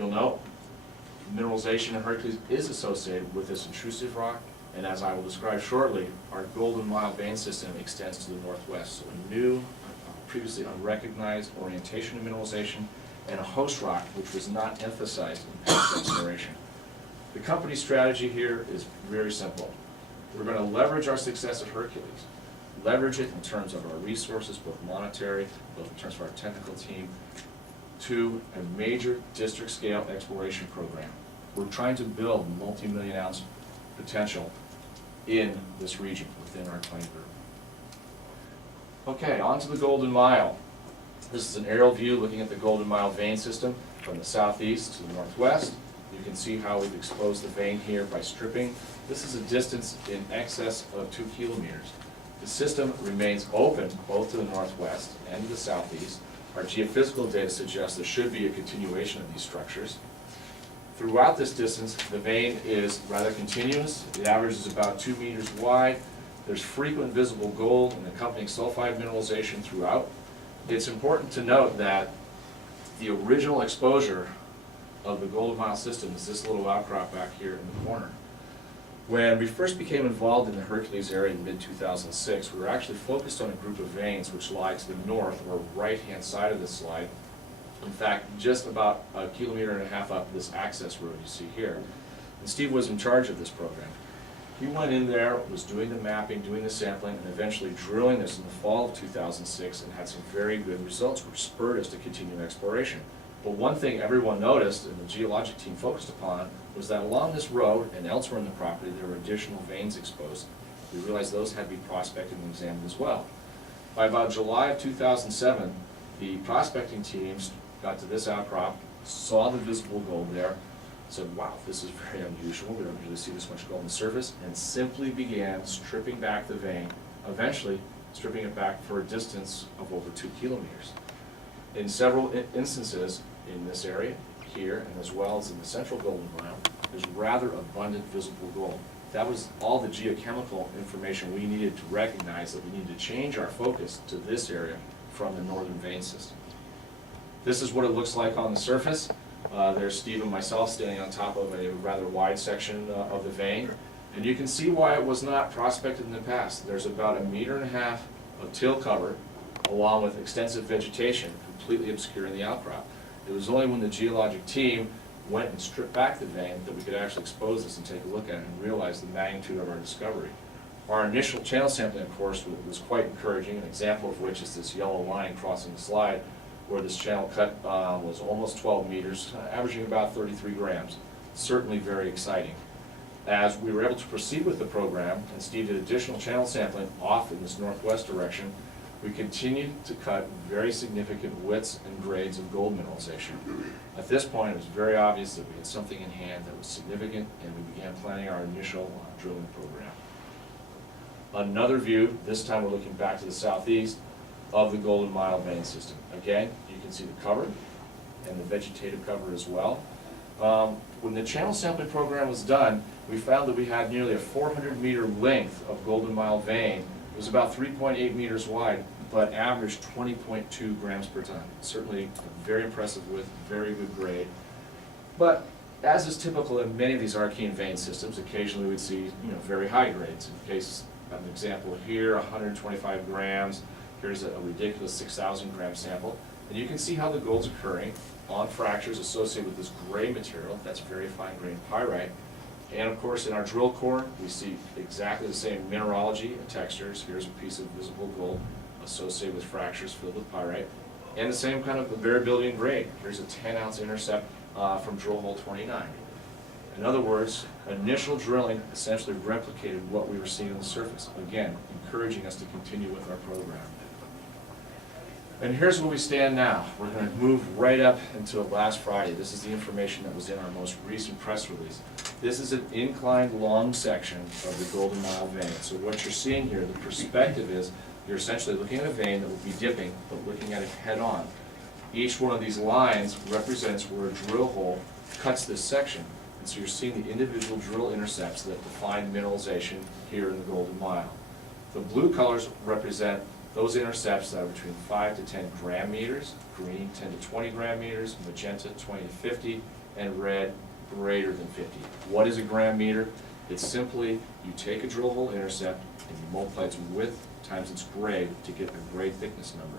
You'll note mineralization in Hercules is associated with this intrusive rock, and as I will describe shortly, our Golden Mile vein system extends to the northwest. So a new, previously unrecognized orientation of mineralization and a host rock which was not emphasized in past exploration. The company's strategy here is very simple. We're going to leverage our success at Hercules, leverage it in terms of our resources, both monetary, both in terms of our technical team, to a major district scale exploration program. We're trying to build multi-million ounce potential in this region within our claim group. Okay, on to the Golden Mile. This is an aerial view looking at the Golden Mile vein system from the southeast to the northwest. You can see how we've exposed the vein here by stripping. This is a distance in excess of 2 kilometers. The system remains open both to the northwest and to the southeast. Our geophysical data suggests there should be a continuation of these structures. Throughout this distance, the vein is rather continuous. It averages about 2 meters wide. There's frequent visible gold and accompanying sulfide mineralization throughout. It's important to note that the original exposure of the Golden Mile system is this little outcrop back here in the corner. When we first became involved in the Hercules area in mid-2006, we were actually focused on a group of veins which lie to the north or right-hand side of this slide. In fact, just about 1.5 kilometers up this access road you see here. And Steve was in charge of this program. He went in there, was doing the mapping, doing the sampling, and eventually drilling this in the fall of 2006 and had some very good results which spurred us to continue exploration. But one thing everyone noticed and the geologic team focused upon was that along this road and elsewhere in the property there were additional veins exposed. We realized those had to be prospected and examined as well. By about July of 2007, the prospecting teams got to this outcrop, saw the visible gold there, said, wow, this is very unusual, we don't usually see this much gold on the surface, and simply began stripping back the vein, eventually stripping it back for a distance of over 2 kilometers. In several instances in this area, here, and as well as in the central Golden Mile, there's rather abundant visible gold. That was all the geochemical information we needed to recognize that we needed to change our focus to this area from the northern vein system. This is what it looks like on the surface. There's Steve and myself standing on top of a rather wide section of the vein. And you can see why it was not prospected in the past. There's about 1.5 meters of till cover, along with extensive vegetation, completely obscuring the outcrop. It was only when the geologic team went and stripped back the vein that we could actually expose this and take a look at it and realize the magnitude of our discovery. Our initial channel sampling, of course, was quite encouraging, an example of which is this yellow line crossing the slide, where this channel cut was almost 12 meters, averaging about 33 grams. Certainly very exciting. As we were able to proceed with the program, and Steve did additional channel sampling off in this northwest direction, we continued to cut very significant widths and grades of gold mineralization. At this point, it was very obvious that we had something in hand that was significant, and we began planning our initial drilling program. Another view, this time we're looking back to the southeast, of the Golden Mile vein system. Again, you can see the cover and the vegetative cover as well. When the channel sampling program was done, we found that we had nearly a 400-meter length of Golden Mile vein. It was about 3.8 meters wide, but averaged 20.2 grams per ton. Certainly a very impressive width, very good grade. But as is typical in many of these archean vein systems, occasionally we'd see very high grades. In case of an example here, 125 grams. Here's a ridiculous 6,000 gram sample. And you can see how the gold's occurring on fractures associated with this gray material. That's very fine grained pyrite. And of course, in our drill core, we see exactly the same mineralogy and textures. Here's a piece of visible gold associated with fractures filled with pyrite. And the same kind of variability in grade. Here's a 10-ounce intercept from drill hole 29. In other words, initial drilling essentially replicated what we were seeing on the surface. Again, encouraging us to continue with our program. And here's where we stand now. We're going to move right up until last Friday. This is the information that was in our most recent press release. This is an inclined long section of the Golden Mile vein. So what you're seeing here, the perspective is you're essentially looking at a vein that will be dipping, but looking at it head on. Each one of these lines represents where a drill hole cuts this section. And so you're seeing the individual drill intercepts that define mineralization here in the Golden Mile. The blue colors represent those intercepts that are between 5 to 10 gram meters, green 10 to 20 gram meters, magenta 20 to 50, and red greater than 50. What is a gram meter? It's simply you take a drill hole intercept and you multiply its width times its grade to get a grade thickness number.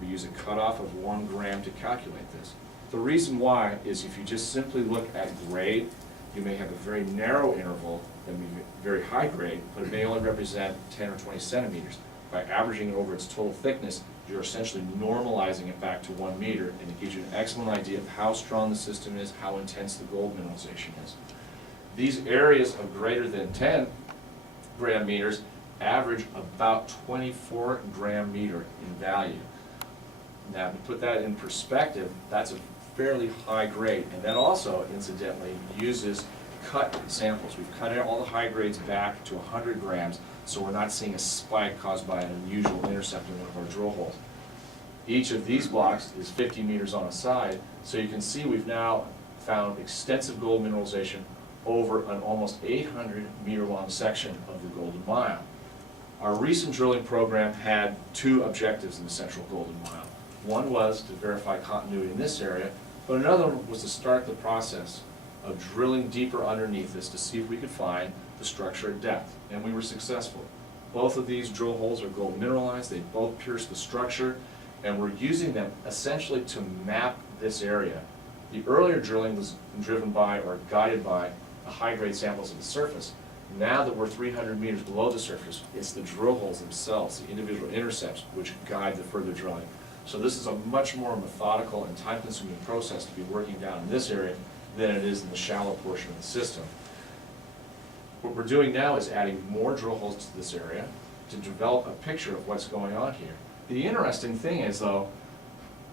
We use a cutoff of 1 gram to calculate this. The reason why is if you just simply look at grade, you may have a very narrow interval that may be very high grade, but it may only represent 10 or 20 centimeters. By averaging it over its total thickness, you're essentially normalizing it back to 1 meter, and it gives you an excellent idea of how strong the system is, how intense the gold mineralization is. These areas of greater than 10 gram meters average about 24 gram meter in value. Now, to put that in perspective, that's a fairly high grade, and that also, incidentally, uses cut samples. We've cut all the high grades back to 100 grams, so we're not seeing a spike caused by an unusual intercept in one of our drill holes. Each of these blocks is 50 meters on a side, so you can see we've now found extensive gold mineralization over an almost 800 meter long section of the Golden Mile. Our recent drilling program had 2 objectives in the Central Golden Mile. One was to verify continuity in this area, but another was to start the process of drilling deeper underneath this to see if we could find the structure at depth, and we were successful. Both of these drill holes are gold mineralized, they both pierce the structure, and we're using them essentially to map this area. The earlier drilling was driven by or guided by the high-grade samples of the surface. Now that we're 300 meters below the surface, it's the drill holes themselves, the individual intercepts, which guide the further drilling. So this is a much more methodical and time-consuming process to be working down in this area than it is in the shallow portion of the system. What we're doing now is adding more drill holes to this area to develop a picture of what's going on here. The interesting thing is, though,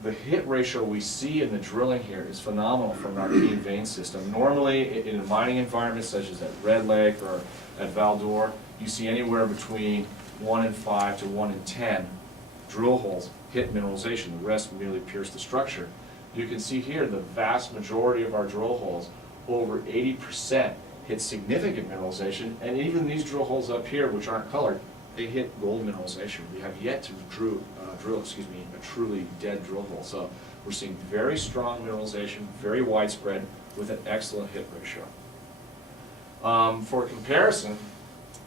the hit ratio we see in the drilling here is phenomenal from an arcane vein system. Normally, in a mining environment such as at Red Lake or at Val-d'Or, you see anywhere between 1 in 5 to 1 in 10 drill holes hit mineralization. The rest merely pierce the structure. You can see here the vast majority of our drill holes, over 80%, hit significant mineralization, and even these drill holes up here, which aren't colored, they hit gold mineralization. We have yet to drill a truly dead drill hole. So we're seeing very strong mineralization, very widespread, with an excellent hit ratio. For comparison,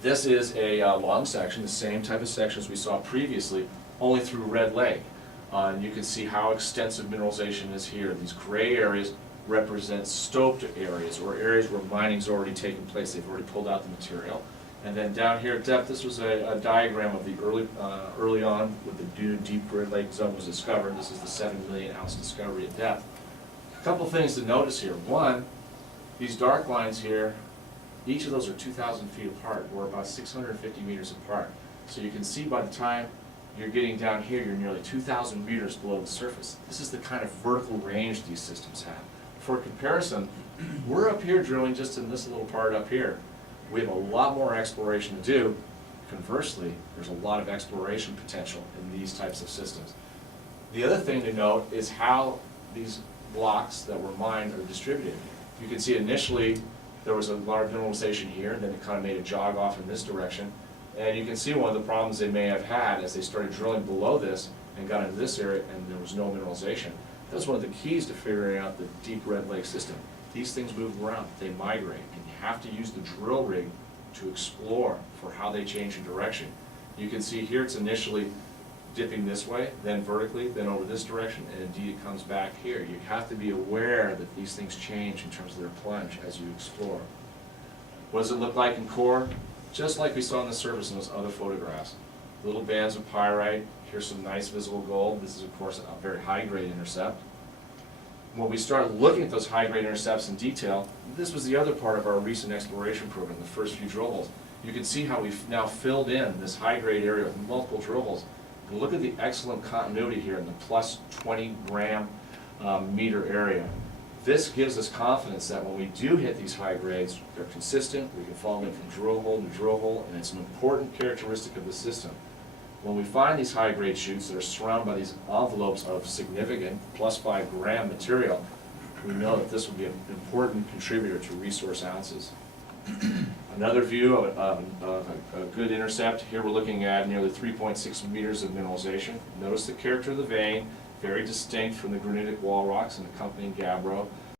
this is a long section, the same type of section as we saw previously, only through Red Lake. And you can see how extensive mineralization is here. These gray areas represent stoped areas, or areas where mining's already taken place. They've already pulled out the material. And then down here at depth, this was a diagram of the early on with the new deep Red Lake zone was discovered. This is the 7 million ounce discovery at depth. A couple things to notice here. One, these dark lines here, each of those are 2,000 feet apart, or about 650 meters apart. So you can see by the time you're getting down here, you're nearly 2,000 meters below the surface. This is the kind of vertical range these systems have. For comparison, we're up here drilling just in this little part up here. We have a lot more exploration to do. Conversely, there's a lot of exploration potential in these types of systems. The other thing to note is how these blocks that were mined are distributed. You can see initially there was a large mineralization here, and then it kind of made a jog off in this direction. And you can see one of the problems they may have had as they started drilling below this and got into this area and there was no mineralization. That's one of the keys to figuring out the deep Red Lake system. These things move around, they migrate, and you have to use the drill rig to explore for how they change in direction. You can see here it's initially dipping this way, then vertically, then over this direction, and indeed it comes back here. You have to be aware that these things change in terms of their plunge as you explore. What does it look like in core? Just like we saw on the surface in those other photographs. Little bands of pyrite, here's some nice visible gold. This is of course a very high grade intercept. When we start looking at those high grade intercepts in detail, this was the other part of our recent exploration program, the first few drill holes. You can see how we've now filled in this high grade area with multiple drill holes. And look at the excellent continuity here in the plus 20 gram meter area. This gives us confidence that when we do hit these high grades, they're consistent, we can follow them from drill hole to drill hole, and it's an important characteristic of the system. When we find these high grade chutes that are surrounded by these envelopes of significant plus 5 gram material, we know that this will be an important contributor to resource ounces. Another view of a good intercept. Here we're looking at nearly 3.6 meters of mineralization. Notice the character of the vein, very distinct from the granitic wall rocks and accompanying gabbro.